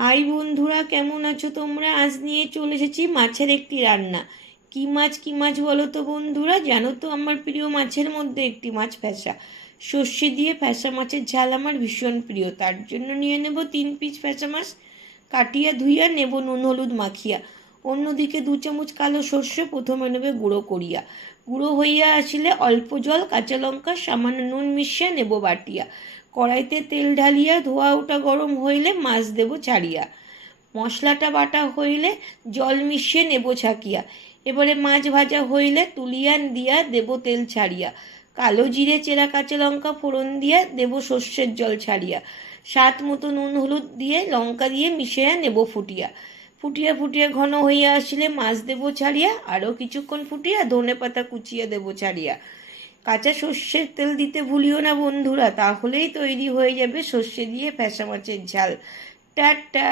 High বন্ধুরা, কেমন আছো তোমরা? আজ নিয়ে চলে এসেছি মাছের একটি রান্না। কি মাছ বলো তো বন্ধুরা? জানো তো আমার প্রিয় মাছের মধ্যে একটি মাছ ফ্যাসা। সর্ষে দিয়ে ফ্যাসা মাছের ঝাল আমার ভীষণ প্রিয়। তার জন্য নিয়ে নেব 3 পিস ফ্যাসা মাছ। কাটিয়া ধুইয়া নেব নুন হলুদ মাখিয়া। অন্যদিকে 2 চামচ কালো সর্ষে প্রথমে নেবে গুঁড়ো করিয়া। গুঁড়ো হইয়া আসিলে অল্প জল, কাঁচা লঙ্কা, সামান্য নুন মিশিয়া নেব বাটিয়া। কড়াইতে তেল ঢালিয়া ধোয়া ওটা গরম হইলে মাছ দেব ছাড়িয়া। মশলাটা বাটা হইলে জল মিশিয়ে নেব ছাকিয়া। এবারে মাছ ভাজা হইলে তুলিয়া দিয়া দেব তেল ছাড়িয়া। কালো জিরে, চেরা কাঁচা লঙ্কা ফোড়ন দিয়া দেব সর্ষের জল ছাড়িয়া। স্বাদ মতো নুন হলুদ দিয়ে লঙ্কা দিয়ে মিশিয়ে নেব ফুটিয়া। ফুটিয়া ফুটিয়া ঘন হইয়া আসিলে মাছ দেব ছাড়িয়া। আরও কিছুক্ষণ ফুটিয়া ধনে পাতা কুচিয়া দেব ছাড়িয়া। কাঁচা সর্ষের তেল দিতে ভুলিও না বন্ধুরা, তাহলেই তৈরি হয়ে যাবে সর্ষে দিয়ে ফ্যাসা মাছের ঝাল। টাটা।